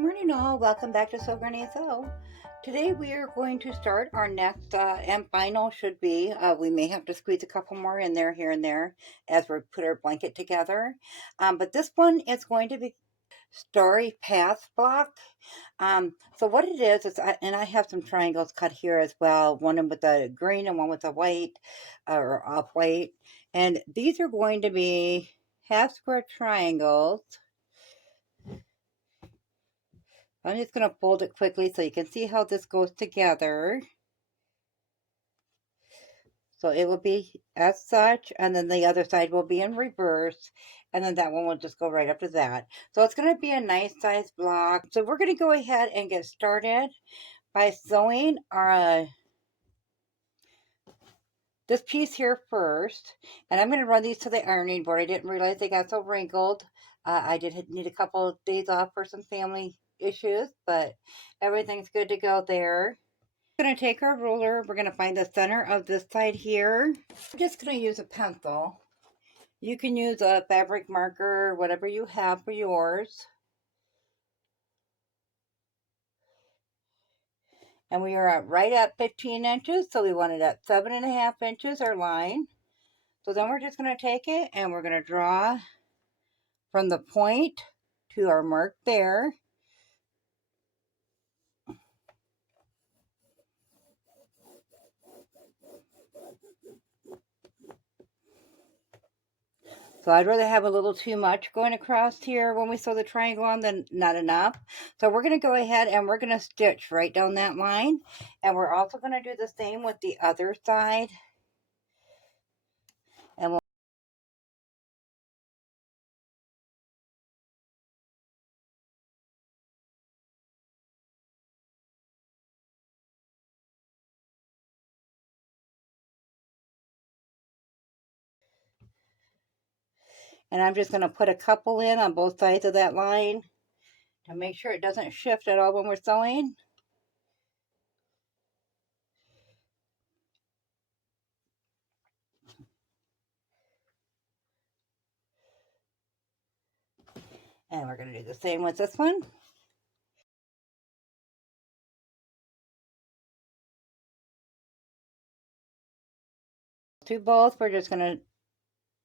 Good morning all, welcome back to Sew Granny Sew. Today we are going to start our next and final should be, we may have to squeeze a couple more in there here and there as we put our blanket together. But this one is going to be Starry Path block. So what it is and I have some triangles cut here as well, one with the green and one with the white or off white. And these are going to be half square triangles. I'm just going to fold it quickly so you can see how this goes together. So it will be as such, and then the other side will be in reverse, and then that one will just go right after that. So it's going to be a nice size block. So we're going to go ahead and get started by sewing our this piece here first. And I'm going to run these to the ironing board. I didn't realize they got so wrinkled. I did need a couple of days off for some family issues, but everything's good to go there. Going to take our ruler. We're going to find the center of this side here. I'm just going to use a pencil. You can use a fabric marker, whatever you have for yours. And we are right at 15 inches, so we want it at 7.5 inches, our line. So then we're just going to take it and we're going to draw from the point to our mark there. So I'd rather have a little too much going across here when we sew the triangle on than not enough. So we're going to go ahead and we're going to stitch right down that line. And we're also going to do the same with the other side. And I'm just going to put a couple in on both sides of that line to make sure it doesn't shift at all when we're sewing. And we're going to do the same with this one. To both, we're just going to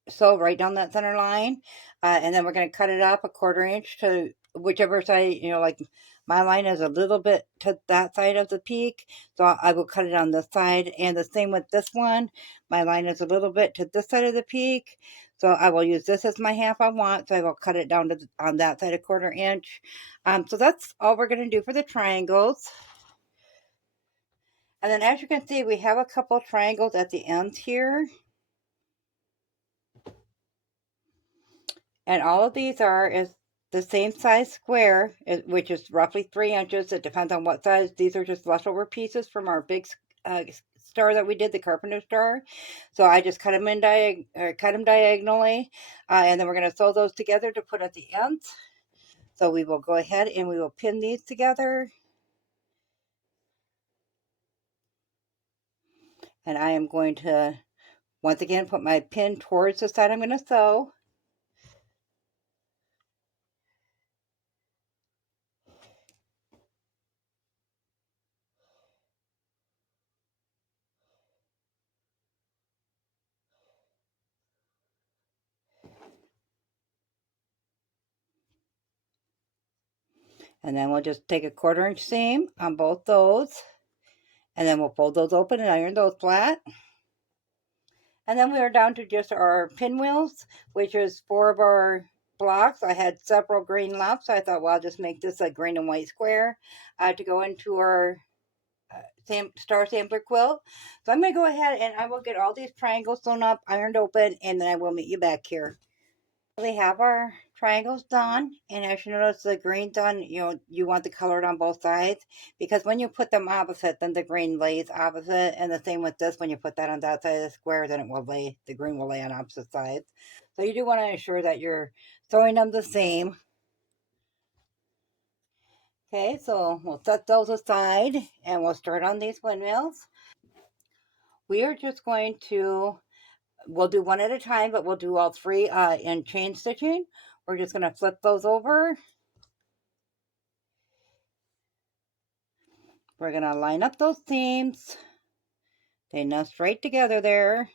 sew right down that center line. And then we're going to cut it up 1/4 inch to whichever side, like my line is a little bit to that side of the peak. So I will cut it on this side. And the same with this one. My line is a little bit to this side of the peak. So I will use this as my half I want. So I will cut it down to on that side 1/4 inch. So that's all we're going to do for the triangles. And then as you can see, we have a couple triangles at the ends here. And all of these is the same size square, which is roughly 3 inches. It depends on what size. These are just leftover pieces from our big star that we did, the carpenter star. So I just cut them diagonally, and then we're going to sew those together to put at the ends. So we will go ahead and we will pin these together. And I am going to once again put my pin towards the side I'm going to sew. And then we'll just take a 1/4 inch seam on both those. And then we'll fold those open and iron those flat. And then we are down to just our pinwheels, which is 4 of our blocks. I had several green left, so I thought, well, I'll just make this a green and white square to go into our star sampler quilt. So I'm going to go ahead and I will get all these triangles sewn up, ironed open, and then I will meet you back here. We have our triangles done, and as you notice the green done, you want the colored on both sides, because when you put them opposite, then the green lays opposite, and the same with this. When you put that on that side of the square, then the green will lay on opposite sides. So you do want to ensure that you're sewing them the same. Okay, so we'll set those aside and we'll start on these windmills. We are just going to we'll do one at a time, but we'll do all three in chain stitching. We're just going to flip those over. We're going to line up those seams. They nest right together there.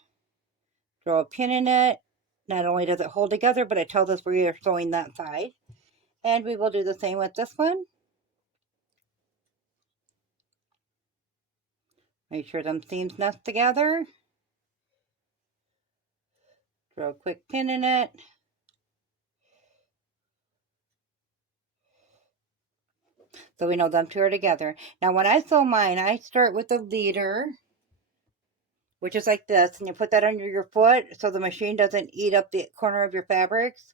Throw a pin in it. Not only does it hold together, but it tells us we are sewing that side. And we will do the same with this one. Make sure them seams nest together. Throw a quick pin in it. So we know them two are together. Now when I sew mine, I start with the leader, which is like this, and you put that under your foot so the machine doesn't eat up the corner of your fabrics.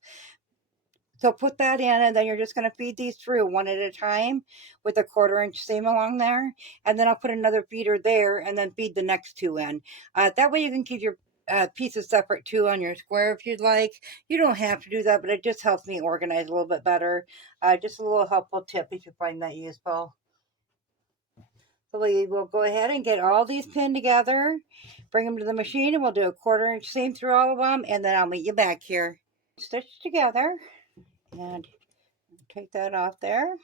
So put that in, and then you're just going to feed these through one at a time with a 1/4 inch seam along there. And then I'll put another feeder there and then feed the next two in. That way you can keep your pieces separate too on your square if you'd like. You don't have to do that, but it just helps me organize a little bit better. Just a little helpful tip if you find that useful. So we will go ahead and get all these pinned together, bring them to the machine, and we'll do a 1/4 inch seam through all of them, and then I'll meet you back here. Stitch together, and take that off there.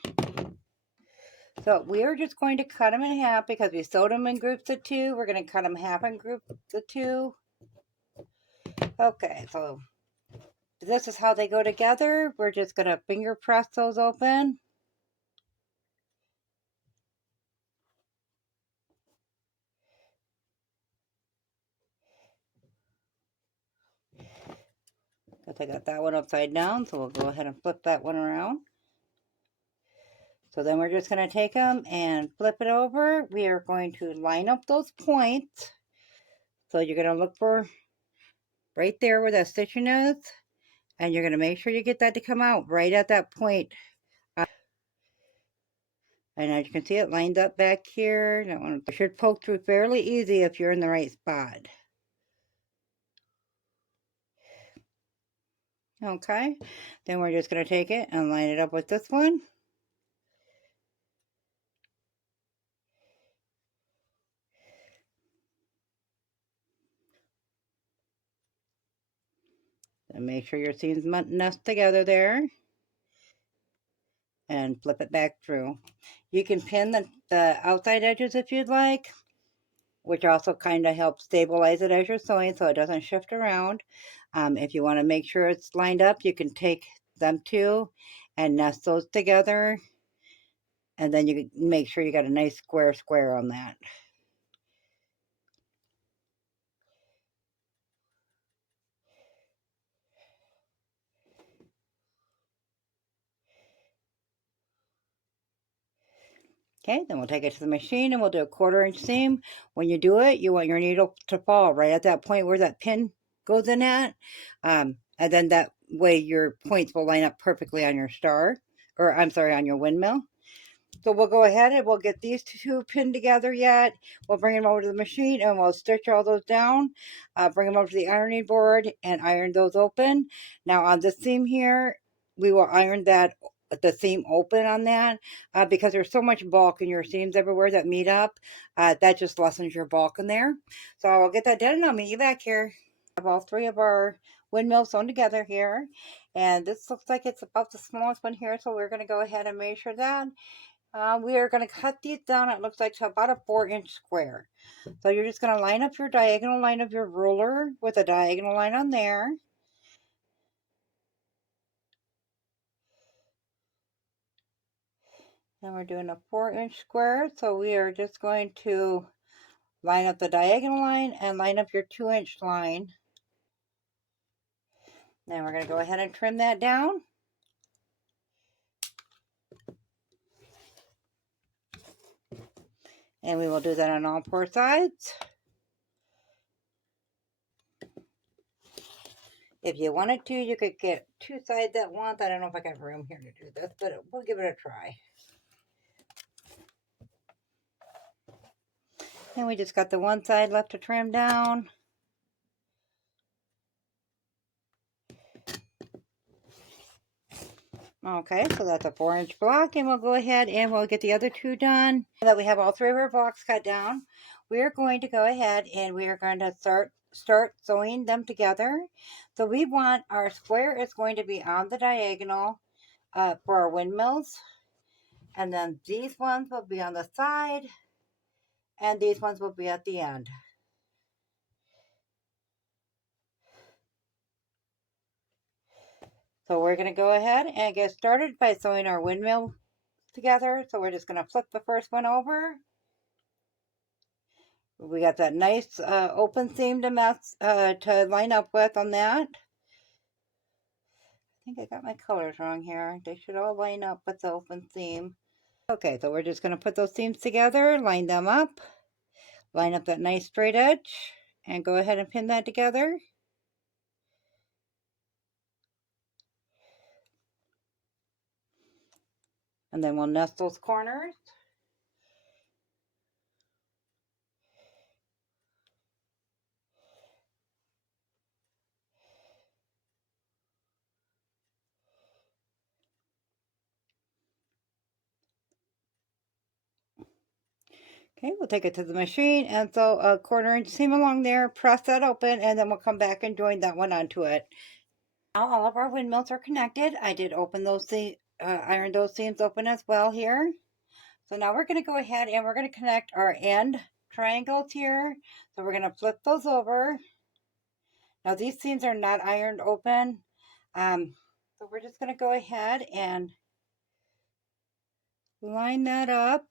So we're just going to cut them in half because we sewed them in groups of 2. We're going to cut them half in groups of 2. Okay, so this is how they go together. We're just going to finger press those open. Because I got that one upside down, so we'll go ahead and flip that one around. So then we're just going to take them and flip it over. We are going to line up those points. So you're going to look for right there where that stitching is. And you're going to make sure you get that to come out right at that point. And as you can see, it lined up back here. That one should poke through fairly easy if you're in the right spot. Okay, then we're just going to take it and line it up with this one. And make sure your seams nest together there. And flip it back through. You can pin the outside edges if you'd like, which also kind of helps stabilize it as you're sewing so it doesn't shift around. If you want to make sure it's lined up, you can take them two and nest those together, and then you can make sure you got a nice square on that. Okay, then we'll take it to the machine and we'll do a 1/4 inch seam. When you do it, you want your needle to fall right at that point where that pin goes in at. And then that way your points will line up perfectly on your star, or I'm sorry, on your windmill. So we'll go ahead and we'll get these two pinned together yet. We'll bring them over to the machine and we'll stitch all those down. Bring them over to the ironing board and iron those open. Now on this seam here, we will iron the seam open on that because there's so much bulk in your seams everywhere that meet up. That just lessens your bulk in there. So I'll get that done and I'll meet you back here. I have all 3 of our windmills sewn together here. And this looks like it's about the smallest one here. So we're going to go ahead and measure that. We are going to cut these down, it looks like, to about a 4-inch square. So you're just going to line up your diagonal line of your ruler with a diagonal line on there. And we're doing a 4-inch square, so we are just going to line up the diagonal line and line up your 2-inch line. Then we're going to go ahead and trim that down. And we will do that on all 4 sides. If you wanted to, you could get 2 sides at once. I don't know if I got room here to do this, but we'll give it a try. And we just got the one side left to trim down. Okay, so that's a 4-inch block, and we'll go ahead and we'll get the other 2 done. Now that we have all 3 of our blocks cut down, we're going to go ahead and we are going to start sewing them together. So we want our square is going to be on the diagonal for our windmills. And then these ones will be on the side, and these ones will be at the end. So we're going to go ahead and get started by sewing our windmill together. So we're just going to flip the first one over. We got that nice open seam to line up with on that. I think I got my colors wrong here. They should all line up with the open seam. Okay, so we're just going to put those seams together, line them up, line up that nice straight edge, and go ahead and pin that together. And then we'll nest those corners. Okay, we'll take it to the machine and sew a 1/4 inch seam along there, press that open, and then we'll come back and join that one onto it. Now all of our windmills are connected. I did open those iron those seams open as well here. So now we're going to go ahead and we're going to connect our end triangles here. So we're going to flip those over. Now these seams are not ironed open. So we're just going to go ahead and line that up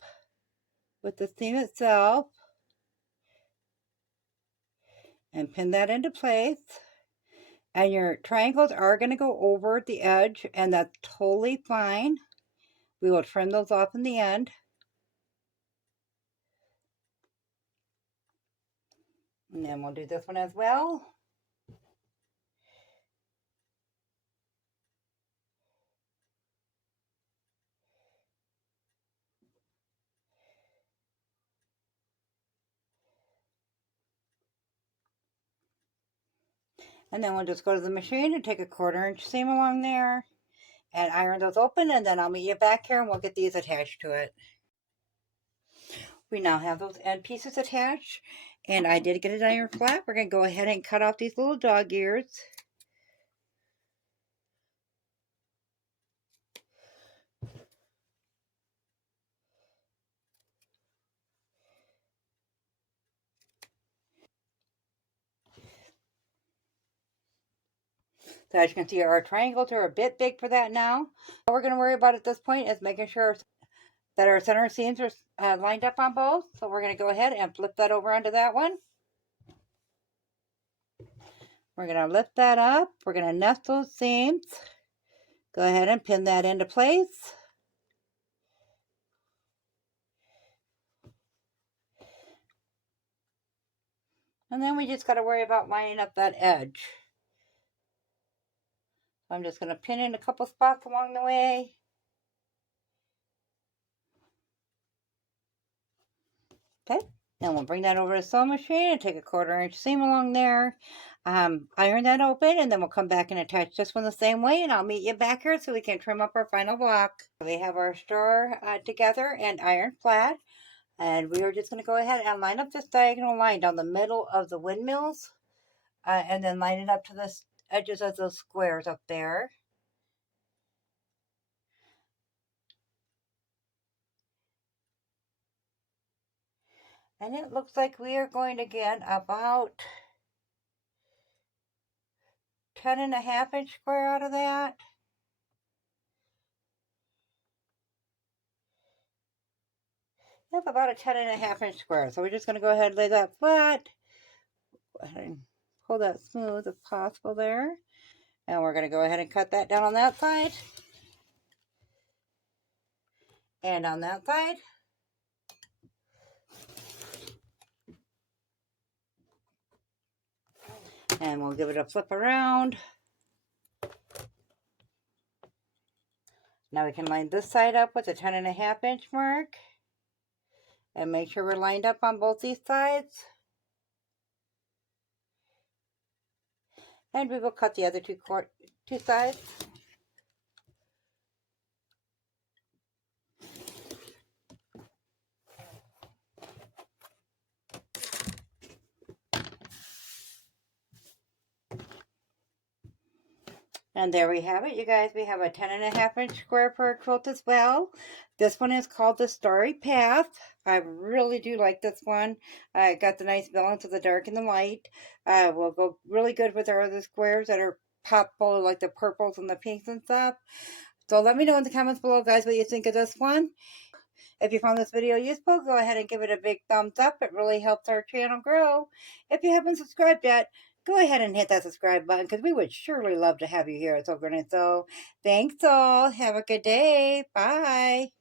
with the seam itself and pin that into place. And your triangles are going to go over the edge, and that's totally fine. We will trim those off in the end. And then we'll do this one as well. And then we'll just go to the machine and take a 1/4 inch seam along there and iron those open, and then I'll meet you back here and we'll get these attached to it. We now have those end pieces attached, and I did get it ironed flat. We're going to go ahead and cut off these little dog ears. So as you can see, our triangles are a bit big for that now. All we're going to worry about at this point is making sure that our center seams are lined up on both. So we're going to go ahead and flip that over onto that one. We're going to lift that up. We're going to nest those seams. Go ahead and pin that into place. And then we just got to worry about lining up that edge. I'm just going to pin in a couple spots along the way. Okay, then we'll bring that over to the sewing machine and take a 1/4 inch seam along there. Iron that open, and then we'll come back and attach this one the same way, and I'll meet you back here so we can trim up our final block. We have our store together and iron flat, and we are just going to go ahead and line up this diagonal line down the middle of the windmills, and then line it up to the edges of those squares up there. And it looks like we are going to get about 10.5 inch square out of that. Yep, about a 10.5 inch square. So we're just going to go ahead and lay that flat. Go ahead and pull that smooth if possible there. And we're going to go ahead and cut that down on that side. And on that side. And we'll give it a flip around. Now we can line this side up with a 10.5 inch mark. And make sure we're lined up on both these sides. And we will cut the other two sides. And there we have it, you guys. We have a 10.5-inch square for a quilt as well. This one is called the Starry Path. I really do like this one. I got the nice balance of the dark and the light. Will go really good with our other squares that are pop full, like the purples and the pinks and stuff. So let me know in the comments below, guys, what you think of this one. If you found this video useful, go ahead and give it a big thumbs up. It really helps our channel grow. If you haven't subscribed yet, go ahead and hit that subscribe button because we would surely love to have you here at So Good and So. Thanks all. Have a good day. Bye.